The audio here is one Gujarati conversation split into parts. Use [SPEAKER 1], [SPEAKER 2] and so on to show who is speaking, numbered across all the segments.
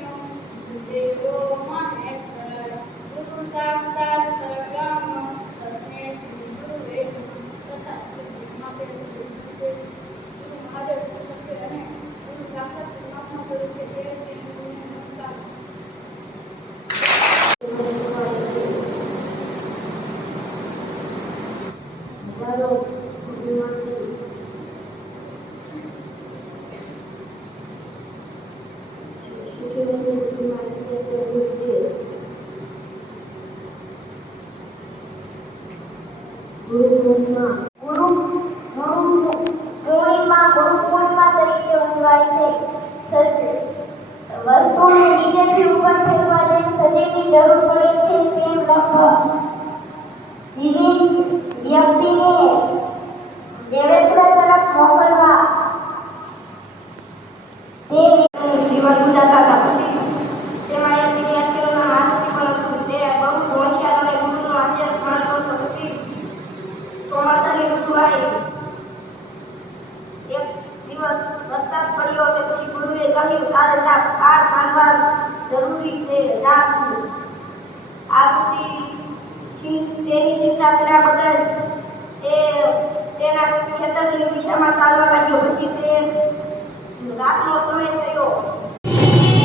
[SPEAKER 1] गुरुदेवो महेश्वर गुरु साक्षात् ગુરુ
[SPEAKER 2] પૂર્ણિમા ગુરુ ગુરુ પૂર્ણિમા ગુરુ પૂર્ણિમા તરીકે ઉજવાય છે સજ- વસ્તુને નીચેથી ઉપર ફેરવા જેમ સજીવની જરૂર પડે છે તેમ લગભગ જીવિત વ્યક્તિને દેવેન્દ્ર તરફ મોકલવા તે
[SPEAKER 3] જીવન ગુજારતા હતા પછી તેમાં એક વિદ્યાર્થીઓના હાથ નથી પરંતુ તે બહુ હોશિયાર અને ગુરુનો અભ્યાસ ભણતો હતો પછી ચોમાસાની ઋતુ આવી એક દિવસ વરસાદ પડ્યો કે પછી ગુરુએ કહ્યું તારે જા પાર સાંભળ જરૂરી છે, જાણવું. તું." આ પછી તેની ચિંતા કર્યા બદલ તે તેના ખેતરની દિશામાં ચાલવા લાગ્યો. પછી તે રાતનો સમય થયો.
[SPEAKER 4] Thank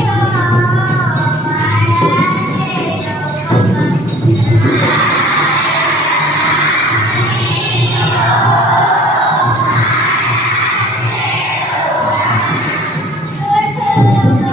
[SPEAKER 4] સદગુરુ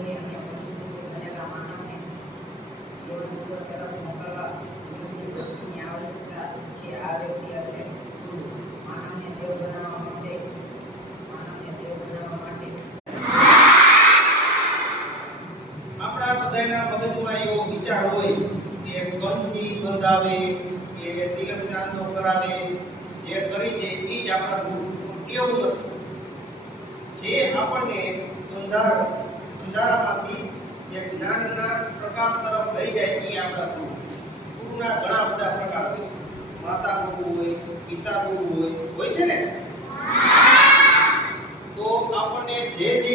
[SPEAKER 4] જીવનની અને બનેલા માનવને જીવન ઉપર તરફ મોકલવા જીવનની વસ્તુની આવશ્યકતા છે આ વ્યક્તિ એટલે માનવને દેવ બનાવવા માટે, માનવને દેવ બનાવવા માટે.
[SPEAKER 5] આપણા બધાના મગજમાં એવો વિચાર હોય કે કંઠી બંધાવે, કે તિલક ચાંદો કરાવે, જે કરી દે એ જ આપણા ગુરુ. કેવું નથી જે આપણને અંધાર અંધારામાંથી જે જ્ઞાનના પ્રકાશ તરફ લઈ જાય એ આપણા ગુરુ. ગુરુના ઘણા બધા પ્રકાર હોય. માતા ગુરુ હોય પિતા ગુરુ હોય. હોય છે ને? તો આપણને જે જે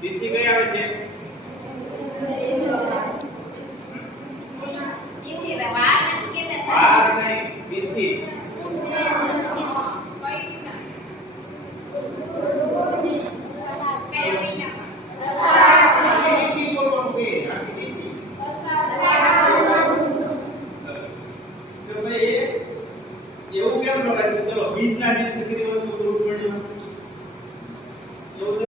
[SPEAKER 5] તિથિ કઈ આવે છે? વાર નહીં તિથિ તિથિ બોલવાનું કે આખી તિથિ તો ભાઈ એવું કેમ ન લાગ્યું ચલો બીજના દિવસે કરી હોય તો ગુરુ પૂર્ણિમા એવું તો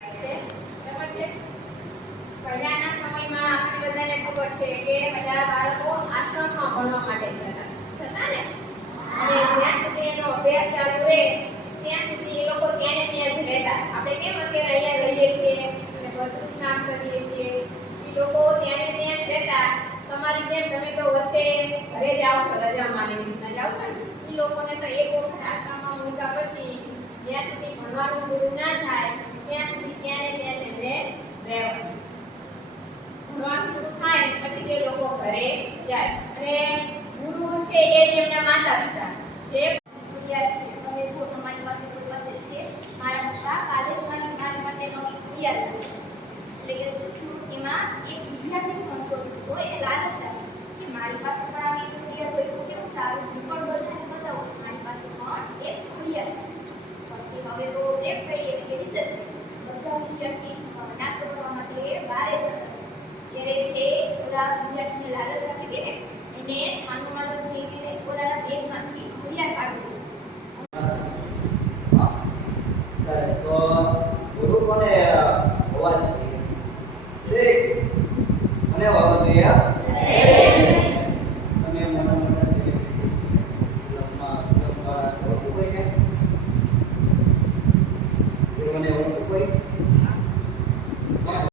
[SPEAKER 6] પહેલાના સમયમાં આપણે બધાને ખબર છે કે બધા બાળકો આશ્રમમાં માટે જતા જતા ને અને જ્યાં સુધી એનો અભ્યાસ ચાલુ રહે, ત્યાં સુધી એ લોકો ત્યાં ને ત્યાં જ રહેતા. આપણે કેમ અત્યારે અહીંયા રહીએ છીએ અને બધું જ કામ કરીએ છીએ? એ લોકો ત્યાં ને ત્યાં જ રહેતા. તમારી જેમ તમે તો વચ્ચે ઘરે જાઓ છો, રજા માની રીતના જાઓ છો ને? એ લોકોને તો એક વખત આશ્રમમાં મૂક્યા પછી જ્યાં સુધી ભણવાનું પૂરું ના થાય, ત્યાં સુધી ત્યાં ને ત્યાં જ રહે રહેવાનું. ભણવાનું પૂરું થાય, પછી તે લોકો ઘરે જાય. અને છે એ તેમના માતા પિતા જે
[SPEAKER 1] ફરિયાદ છે અને જો તમારી પાસે કોઈ પાસે છે, મારા પિતા કાલે મારી માટે નવી ફરિયાદ લાવી છે. એટલે કે એમાં એક વિદ્યાર્થી પણ તો એ લાલચ રાખી કે મારી પાસે પણ આવી ફરિયાદ હોય તો કેવું સારું? હું પણ બધાને બતાવું મારી પાસે પણ એક ફરિયાદ છે. પછી હવે તો બ્રેક કરી એટલે રિસર્ચ બધા વિદ્યાર્થી નાશ કરવા માટે બારે જતા. ત્યારે છે બધા વિદ્યાર્થીને લાલચ આપી દે એને છાનું
[SPEAKER 7] Correct.